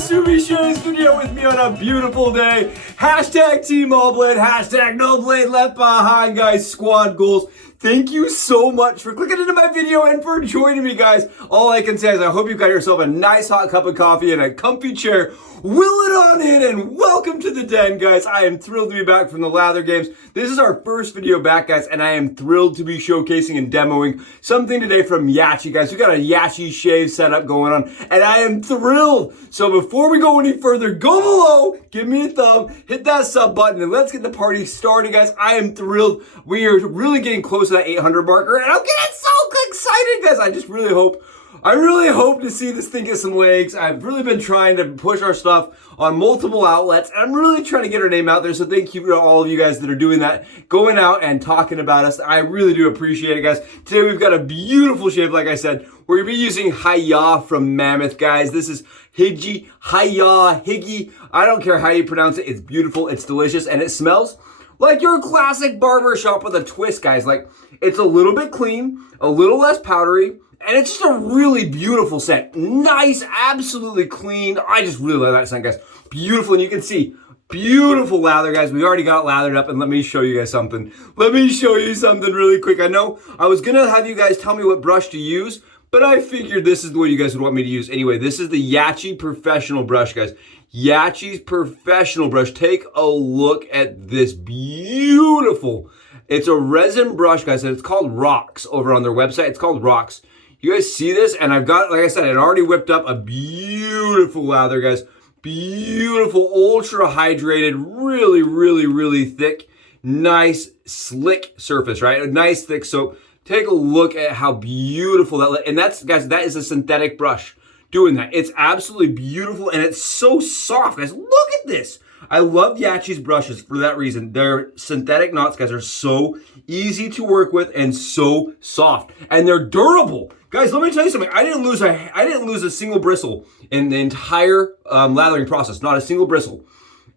guys to be sharing this video with me on a beautiful day. Hashtag Team All Blade, hashtag No Blade Left Behind, guys. Squad goals. Thank you so much for clicking into my video and for joining me, guys. All I can say is I hope you got yourself a nice hot cup of coffee and a comfy chair. Will it on in and welcome to the den, guys. I am thrilled to be back from the Lather games. This is our first video back, guys, and I am thrilled to be showcasing and demoing something today from Yaqi, guys. We got a Yaqi shave setup going on, and I am thrilled. So before we go any further, go below, give me a thumb, hit that sub button, and let's get the party started, guys. I am thrilled. We are really getting close to that 800 marker, and I'm getting so excited, guys. I just really hope to see this thing get some legs. I've really been trying to push our stuff on multiple outlets, and I'm really trying to get our name out there. So thank you to all of you guys that are doing that, going out and talking about us. I really do appreciate it, guys. Today we've got a beautiful shave, like I said. We're going to be using HYGGE from MAMMOTH, guys. This is HYGGE, HYGGE. I don't care how you pronounce it. It's beautiful, it's delicious, and it smells like your classic barber shop with a twist, guys. Like, it's a little bit clean, a little less powdery, and it's just a really beautiful scent. Nice, absolutely clean. I just really love that scent, guys. Beautiful, and you can see, beautiful lather, guys. We already got lathered up, and let me show you guys something. Let me show you something really quick. I know I was gonna have you guys tell me what brush to use, but I figured this is the one you guys would want me to use. Anyway, this is the Yaqi Professional brush, guys. Yaqi's Professional brush. Take a look at this beautiful. It's a resin brush, guys, and it's called Rocks over on their website. It's called Rocks. You guys see this? And I've got, like I said, it already whipped up a beautiful lather, guys. Beautiful, ultra hydrated, really, really, really thick, nice, slick surface, right? A nice, thick soap. Take a look at how beautiful that, and that's, guys, that is a synthetic brush doing that. It's absolutely beautiful, and it's so soft, guys. Look at this. I love Yaqi's brushes for that reason. Their synthetic knots, guys, are so easy to work with and so soft, and they're durable. Guys, let me tell you something. I didn't lose a single bristle in the entire lathering process. Not a single bristle.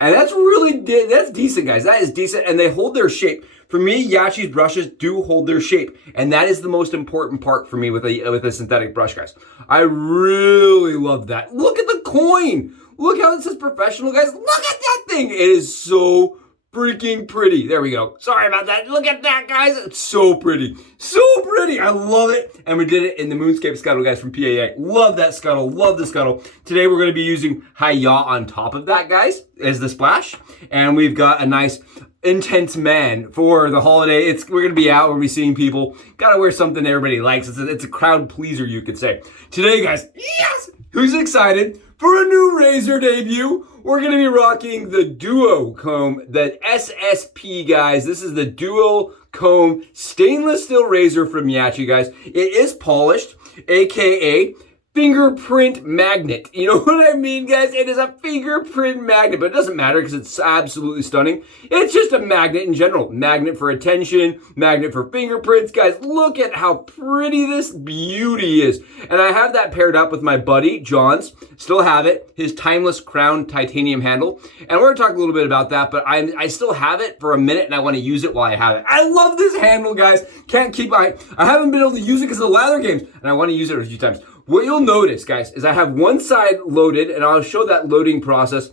And that's really, that's decent, guys. That is decent, and they hold their shape. For me, Yaqi's brushes do hold their shape, and that is the most important part for me with a synthetic brush, guys. I really love that. Look at the coin. Look how it says professional, guys. Look at that thing. It is so freaking pretty. There we go. Sorry about that. Look at that, guys. It's so pretty. So pretty. I love it. And we did it in the Moonscape Scuttle, guys, from PAA. Love that scuttle. Love the scuttle. Today, we're going to be using HYGGE on top of that, guys, as the splash. And we've got a nice intense man for the holiday. We're going to be out. We're going to be seeing people. Got to wear something everybody likes. It's a crowd pleaser, you could say. Today, guys, yes! Who's excited for a new razor debut? We're going to be rocking the Duo Comb, the SSP, guys. This is the Duo Comb stainless steel razor from Yaqi, guys. It is polished, aka fingerprint magnet. You know what I mean, guys? It is a fingerprint magnet, but it doesn't matter because it's absolutely stunning. It's just a magnet in general. Magnet for attention, magnet for fingerprints. Guys, look at how pretty this beauty is. And I have that paired up with my buddy, John's. Still have it. His timeless crown titanium handle. And we're going to talk a little bit about that, but I still have it for a minute and I want to use it while I have it. I love this handle, guys. Can't keep, I haven't been able to use it because of the lather games, and I want to use it a few times. What you'll notice, guys, is I have one side loaded, and I'll show that loading process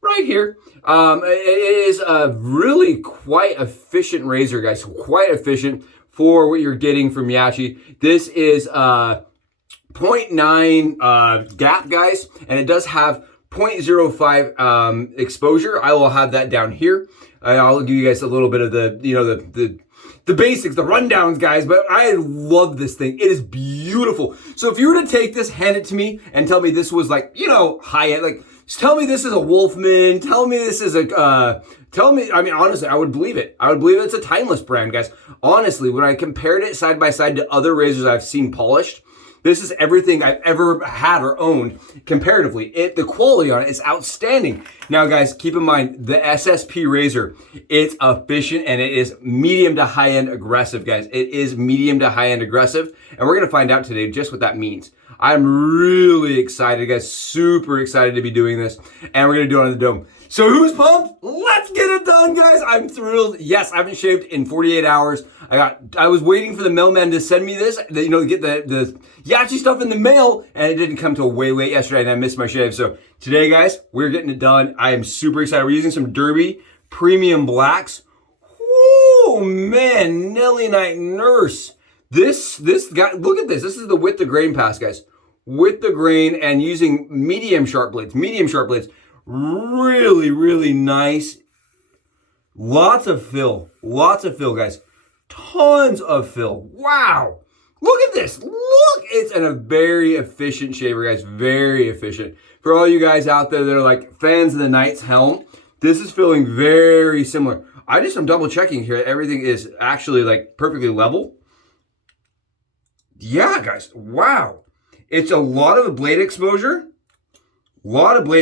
right here. It is a really quite efficient razor, guys. Quite efficient for what you're getting from Yaqi. This is 0.9 gap, guys, and it does have 0.05 exposure. I will have that down here. I'll give you guys a little bit of the, you know, the basics, the rundowns, guys, but I love this thing. It is beautiful. So if you were to take this, hand it to me, and tell me this was like, you know, high-end, like, tell me this is a Wolfman, tell me this is a, tell me, I mean, honestly, I would believe it. I would believe it's a timeless brand, guys. Honestly, when I compared it side by side to other razors I've seen polished, this is everything I've ever had or owned comparatively. The quality on it is outstanding. Now, guys, keep in mind, the SSP razor, it's efficient and it is medium to high-end aggressive, guys. It is medium to high-end aggressive, and we're going to find out today just what that means. I'm really excited, guys, super excited to be doing this, and we're going to do it on the dome. So who's pumped? Let's get it done, guys. I'm thrilled. Yes, I haven't shaved in 48 hours. I was waiting for the mailman to send me this, you know, to get the Yaqi stuff in the mail, and it didn't come till way late yesterday, and I missed my shave. So today, guys, we're getting it done. I am super excited. We're using some Derby Premium Blacks. Oh man, Nelly Night Nurse. This guy, look at this. This is the with the grain pass, guys. With the grain and using medium sharp blades. Really, really nice. Lots of fill, guys. Tons of fill. Wow. Look at this. Look, it's a very efficient shaver, guys. Very efficient. For all you guys out there that are like fans of the Knight's Helm, this is feeling very similar. I'm double checking here. Everything is actually like perfectly level. Yeah, guys. Wow. It's a lot of blade exposure. Really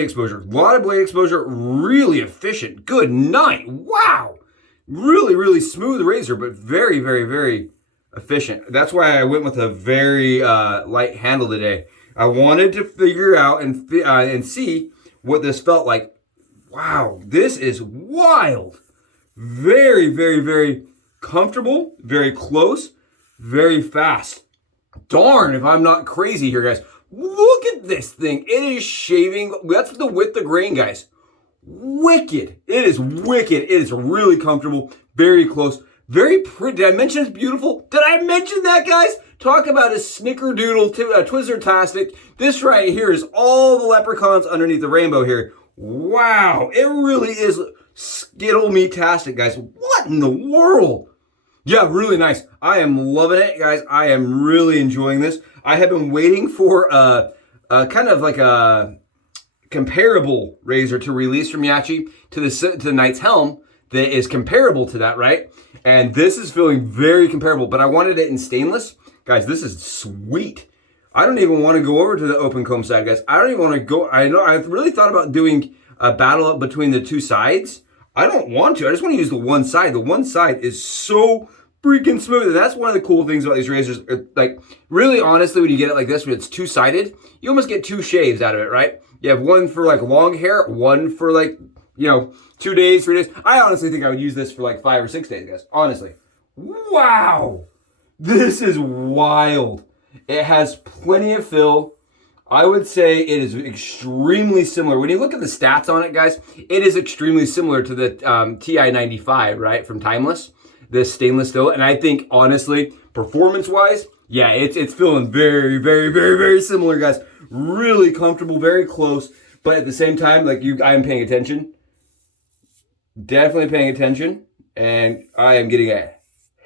efficient. Good night. Wow. Really, really smooth razor, but very, very, very efficient. That's why I went with a very light handle today. I wanted to figure out and see what this felt like. Wow, this is wild. Very, very, very comfortable, very close, very fast. Darn if I'm not crazy here, guys. Look at this thing. It is shaving. That's the with the grain, guys. Wicked. It is wicked. It is really comfortable, very close, very pretty. Did I mention it's beautiful? Did I mention that, guys? Talk about a snickerdoodle, twizzertastic. This right here is all the leprechauns underneath the rainbow here. Wow. It really is Skittle-me-tastic, guys. What in the world? Yeah, really nice. I am loving it, guys. I am really enjoying this. I have been waiting for a kind of like a comparable razor to release from Yaqi to the Knight's Helm that is comparable to that, right? And this is feeling very comparable, but I wanted it in stainless. Guys, this is sweet. I don't even want to go over to the open comb side, guys. I don't even want to go. I know I've really thought about doing a battle up between the two sides. I don't want to. I just want to use the one side. The one side is so freaking smooth. And that's one of the cool things about these razors. Like, really honestly, when you get it like this, when it's two-sided, you almost get two shaves out of it, right? You have one for like long hair, one for like, you know, 2 days, 3 days. I honestly think I would use this for like 5 or 6 days, guys. Honestly. Wow. This is wild. It has plenty of fill. I would say it is extremely similar. When you look at the stats on it, guys, it is extremely similar to the TI-95, right, from Timeless, this stainless steel. And I think, honestly, performance-wise, yeah, it's feeling very, very, very, very similar, guys. Really comfortable, very close. But at the same time, like I am paying attention. Definitely paying attention. And I am getting a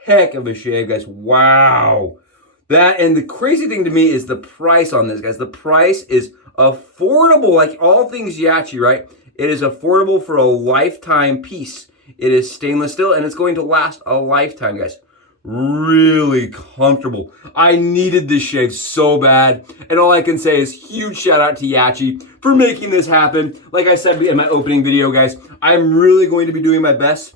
heck of a shave, guys. Wow. That, and the crazy thing to me is the price on this, guys. The price is affordable, like all things Yaqi, right? It is affordable for a lifetime piece. It is stainless steel, and it's going to last a lifetime, guys. Really comfortable. I needed this shave so bad, and all I can say is huge shout out to Yaqi for making this happen. Like I said in my opening video, guys, I'm really going to be doing my best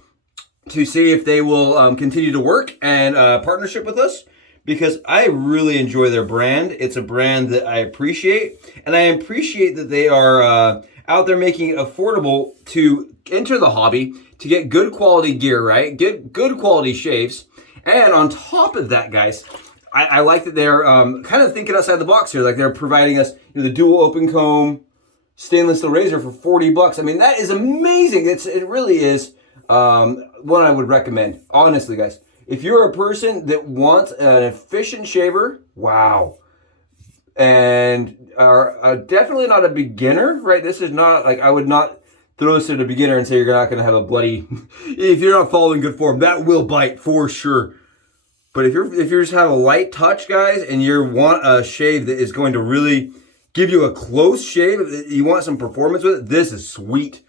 to see if they will continue to work and partnership with us, because I really enjoy their brand. It's a brand that I appreciate, and I appreciate that they are out there making it affordable to enter the hobby, to get good quality gear, right? Get good quality shaves. And on top of that, guys, I like that they're kind of thinking outside the box here. Like they're providing us, you know, the dual open comb stainless steel razor for 40 bucks. I mean, that is amazing. It really is one I would recommend. Honestly, guys, if you're a person that wants an efficient shaver, wow. And are definitely not a beginner, right? This is not, like, I would not throw this at a beginner and say you're not going to have a bloody, if you're not following good form, that will bite for sure. But if you just have a light touch, guys, and you want a shave that is going to really give you a close shave, you want some performance with it, this is sweet.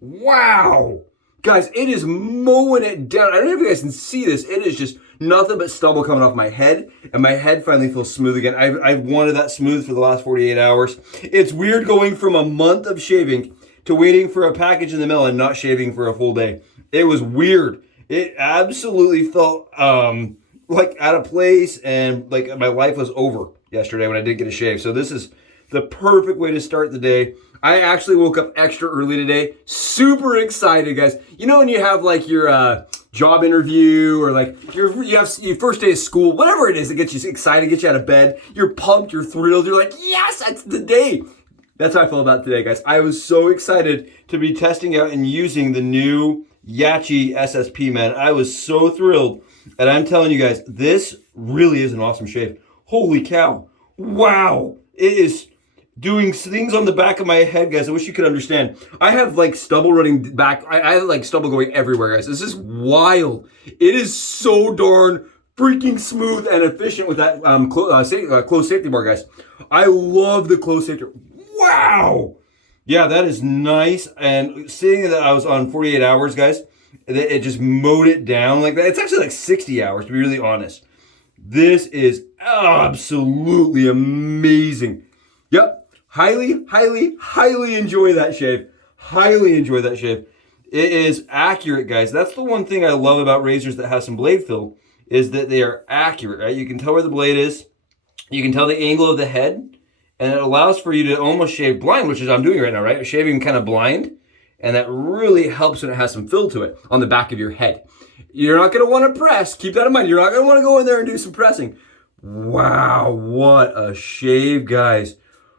Wow. Guys, it is mowing it down. I don't know if you guys can see this. It is just nothing but stubble coming off my head, and my head finally feels smooth again. I've wanted that smooth for the last 48 hours. It's weird going from a month of shaving to waiting for a package in the mail and not shaving for a full day. It was weird. It absolutely felt like out of place, and like my life was over yesterday when I didn't get a shave. So this is the perfect way to start the day. I actually woke up extra early today. Super excited, guys. You know when you have like your job interview or like you have your first day of school, whatever it is that gets you excited, gets you out of bed. You're pumped, you're thrilled. You're like, yes, that's the day. That's how I feel about today, guys. I was so excited to be testing out and using the new Yaqi SSP, man. I was so thrilled. And I'm telling you guys, this really is an awesome shave. Holy cow. Wow. It is doing things on the back of my head, guys. I wish you could understand. I have like stubble running back. I have like stubble going everywhere, guys. This is wild. It is so darn freaking smooth and efficient with that closed safety bar, guys. I love the closed safety. Wow. Yeah, that is nice. And seeing that I was on 48 hours, guys, it just mowed it down like that. It's actually like 60 hours, to be really honest. This is absolutely amazing. Yep. Highly enjoy that shave. Highly enjoy that shave. It is accurate, guys. That's the one thing I love about razors that have some blade fill is that they are accurate, right? You can tell where the blade is. You can tell the angle of the head. And it allows for you to almost shave blind, which is what I'm doing right now, right? Shaving kind of blind. And that really helps when it has some fill to it on the back of your head. You're not going to want to press. Keep that in mind. You're not going to want to go in there and do some pressing. Wow, what a shave, guys.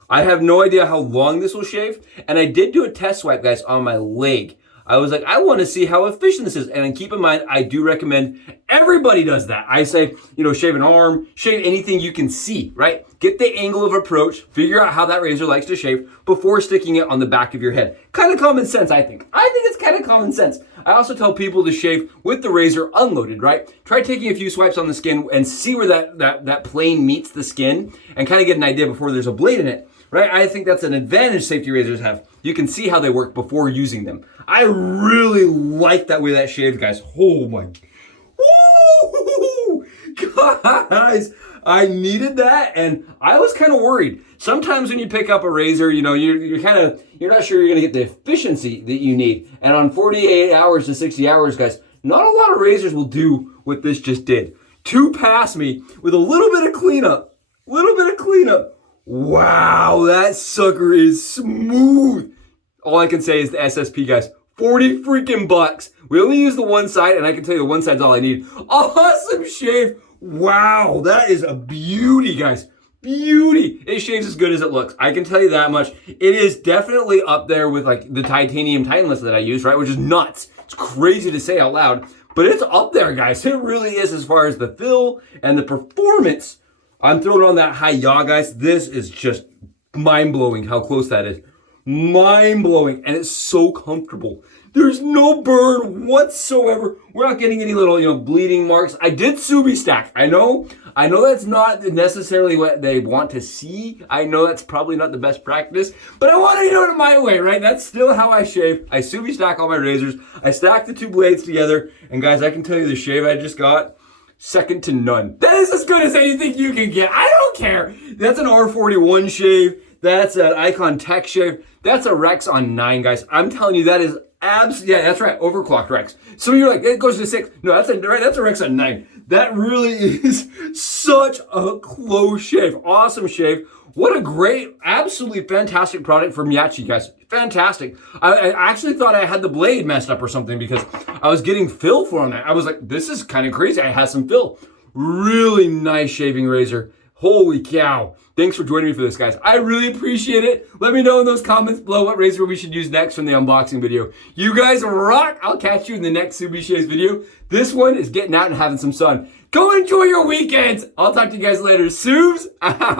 I have no idea how long this will shave. And I did do a test swipe, guys, on my leg. I was like, I want to see how efficient this is. And keep in mind, I do recommend everybody does that. I say, you know, shave an arm, shave anything you can see, right? Get the angle of approach, figure out how that razor likes to shave before sticking it on the back of your head. Kind of common sense, I think. I think it's kind of common sense. I also tell people to shave with the razor unloaded, right? Try taking a few swipes on the skin and see where that plane meets the skin and kind of get an idea before there's a blade in it. Right? I think that's an advantage safety razors have. You can see how they work before using them. I really like that way that shaved, guys. Oh my. Woo! Guys, I needed that and I was kind of worried. Sometimes when you pick up a razor, you know, you're not sure you're going to get the efficiency that you need. And on 48 hours to 60 hours, guys, not a lot of razors will do what this just did. Two pass me with a little bit of cleanup. Wow, that sucker is smooth. All I can say is the SSP, guys. 40 freaking bucks. We only use the one side, and I can tell you the one side's all I need. Awesome shave. Wow, that is a beauty, guys. Beauty. It shaves as good as it looks. I can tell you that much. It is definitely up there with like the titanium titanless that I use, right? Which is nuts. It's crazy to say out loud, but it's up there, guys. It really is as far as the fill and the performance. I'm throwing on that HYGGE, guys. This is just mind-blowing how close that is. Mind-blowing. And it's so comfortable. There's no burn whatsoever. We're not getting any little, bleeding marks. I did Subi stack. I know that's not necessarily what they want to see. I know that's probably not the best practice, but I want to do it my way, right? That's still how I shave. I Subi stack all my razors. I stack the two blades together. And guys, I can tell you the shave I just got, second to none. That is as good as anything you can get. I don't care. That's an R41 shave. That's an Icon Tech shave. That's a Rex on 9, guys. I'm telling you, that is yeah, that's right. Overclocked Rex. So you're like, it goes to 6. No, that's a Rex on 9. That really is such a close shave. Awesome shave. What a great, absolutely fantastic product from Yaqi, guys. Fantastic. I actually thought I had the blade messed up or something because I was getting fill from it. I was like, this is kind of crazy. I had some fill. Really nice shaving razor. Holy cow. Thanks for joining me for this, guys. I really appreciate it. Let me know in those comments below what razor we should use next from the unboxing video. You guys rock. I'll catch you in the next Subi Shaves video. This one is getting out and having some sun. Go enjoy your weekends. I'll talk to you guys later. Subs out.